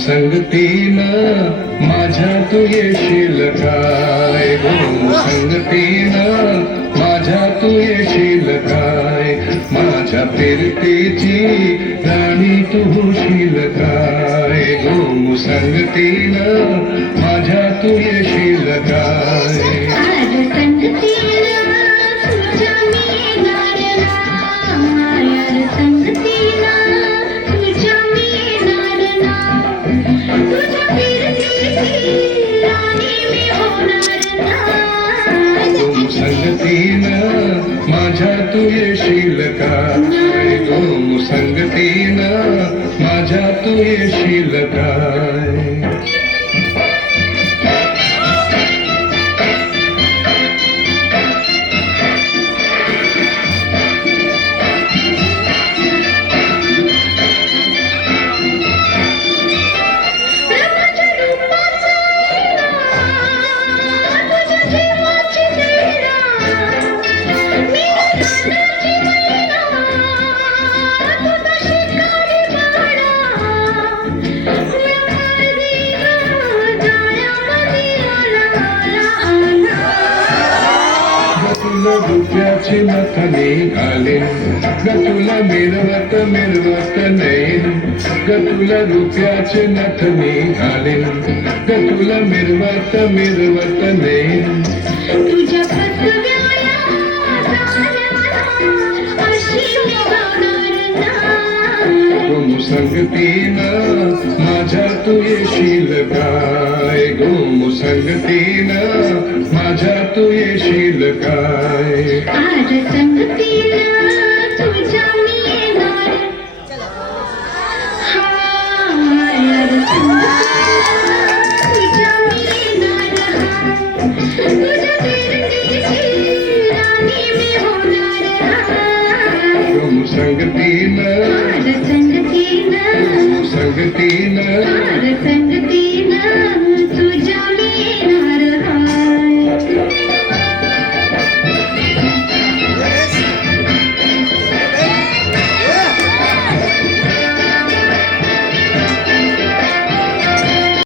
संगतीनं माझ्या तू येशील काय, गो संगतीनं माझ्या तू येशील काय, माझ्या फिरतीची राणी तू होशील काय, गो संगतीनं माझ्या तू येशील काय. संगतीनं माझ्या तू येशील काय, गो संगतीनं माझ्या तू येशील काय. रुपयाची नथनी घालीन ग तुला मिरवत मिरवत नेईन, ग तुला रुपयाची नथनी घालीन ग तुला मिरवत मिरवत नेईन. तुझ्या फसव्याला गो संगतीनं माझ्या तू येशील काय, गो संगतीनं माझ्या तू येशील काय. आज संगती